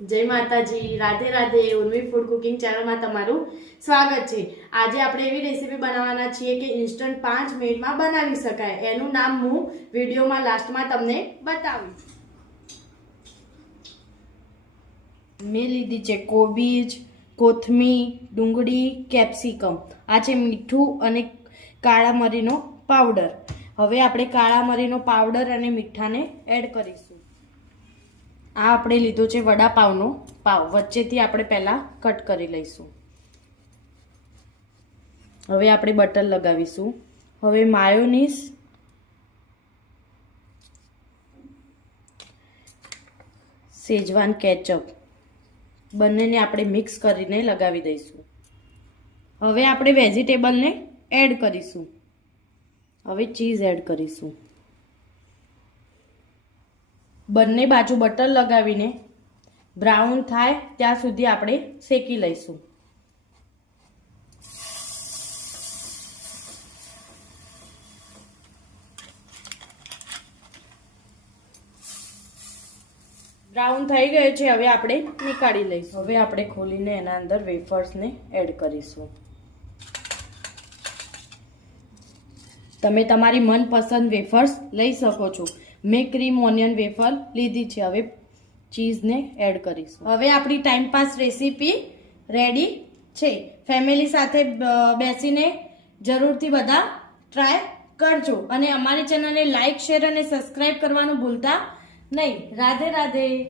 જય માતાજી, Radhe Radhe. Urmi food cooking ચેનલમાં તમારું સ્વાગત છે. આજે આપણે એવી રેસીપી બનાવવાના છીએ કે ઇન્સ્ટન્ટ 5 મિનિટમાં બનાવી શકાય. એનું નામ હું વિડીયોમાં લાસ્ટમાં તમને બતાવીશ. મેં લીધી છે કોબીજ, કોથમીર, ડુંગળી, કેપ્સિકમ. આ છે મીઠું અને કાળા મરીનો પાવડર. હવે આપણે કાળા મરીનો પાવડર અને મીઠાને એડ કરીશું. આ આપણે લીધો છે વડાપાવનો પાવ, વચ્ચેથી આપણે પહેલાં કટ કરી લઈશું. હવે આપણે બટર લગાવીશું. હવે માયોનીઝ, શેઝવાન કેચઅપ બંનેને આપણે મિક્સ કરીને લગાવી દઈશું. હવે આપણે વેજીટેબલને એડ કરીશું. હવે ચીઝ એડ કરીશું. બંને બાજુ બટર લગાવીને બ્રાઉન થાય ત્યાં સુધી આપણે શેકી લઈશું. બ્રાઉન થઈ ગયો છે, હવે આપણે નીકાળી લઈશું. હવે આપણે ખોલીને એના અંદર વેફર્સને એડ કરીશું. તમે તમારી મનપસંદ વેફર્સ લઈ શકો છો. મેં ક્રીમ ઓનિયન વેફર લીધી છે. હવે ચીઝને એડ કરીશું. હવે આપણી ટાઈમ પાસ રેસીપી રેડી છે. ફેમિલી સાથે બેસીને જરૂરથી બધા ટ્રાય કરજો અને અમારી ચેનલને લાઈક, શેર અને સબસ્ક્રાઈબ કરવાનું ભૂલતા નહીં. રાધે રાધે.